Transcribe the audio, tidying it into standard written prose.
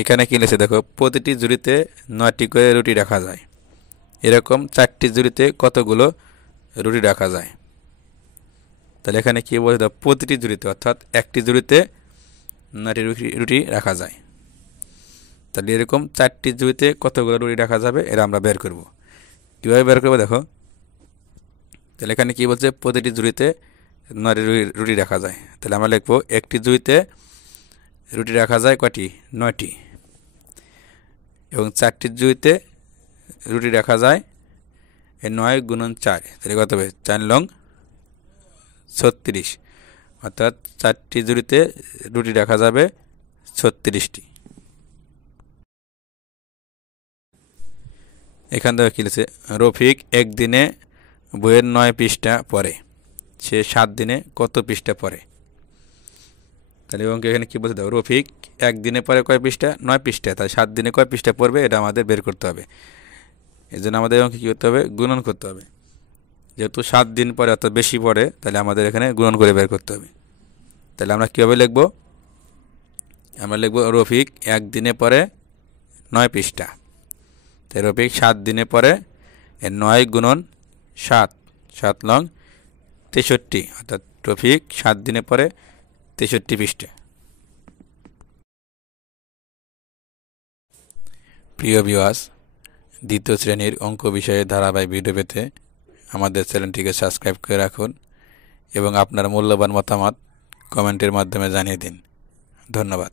এখানে কি লিখেছে দেখো, প্রতিটি ঝুড়িতে 9টি করে রুটি রাখা যায়। এরকম 4টি ঝুড়িতে কতগুলো রুটি রাখা যায়? তাহলে এখানে কি বলে দাও, প্রতিটি ঝুড়িতে অর্থাৎ একটি ঝুড়িতে 9টি রুটি রাখা যায়। তাহলে এরকম 4টি ঝুড়িতে কতগুলো রুটি রাখা যাবে এটা আমরা বের করব। কীভাবে বের করবো দেখো, তাহলে এখানে কি বলছে, প্রতিটি ঝুড়িতে 9টি রুটি রাখা যায়। তাহলে আমরা লিখবো একটি ঝুড়িতে রুটি রাখা যায় কয়টি? 9টি। এবং 4টি ঝুড়িতে রুটি রাখা যায় 9 গুণন 4, তাহলে কত হবে? 4 লং 36, অর্থাৎ 4টি ঝুড়িতে রুটি রাখা যাবে 36টি। এখান থেকে কি লিখেছে, রফিক একদিনে বইয়ের 9 পৃষ্ঠা পড়ে, সে 7 দিনে কত পৃষ্ঠা পড়ে? তাহলে এবং এখানে কি বলতে দেবো, রফিক একদিনে পড়ে কয় পৃষ্ঠা? 9 পৃষ্ঠা। তাই 7 দিনে কয় পৃষ্ঠা পড়বে এটা আমাদের বের করতে হবে। এই জন্য আমাদের অঙ্কে কী করতে হবে, গুণন করতে হবে। যেহেতু 7 দিন পরে অর্থাৎ বেশি পড়ে, তাহলে আমাদের এখানে গুণন করে বের করতে হবে। তাহলে আমরা কীভাবে লিখব, আমরা লিখব রফিক একদিনে পড়ে 9 পৃষ্ঠা। তাই রফিক 7 দিনে পড়ে 9 গুণন 7, 7 লং 63, অর্থাৎ রফিক 7 দিনে পড়ে 63 পৃষ্ঠা। প্রিয় ভিউয়ার্স, দ্বিতীয় শ্রেণীর অঙ্ক বিষয়ে ধারাবাহিক ভিডিও পেতে আমাদের চ্যানেলটিকে সাবস্ক্রাইব করে রাখুন এবং আপনার মূল্যবান মতামত কমেন্টের মাধ্যমে জানিয়ে দিন। ধন্যবাদ।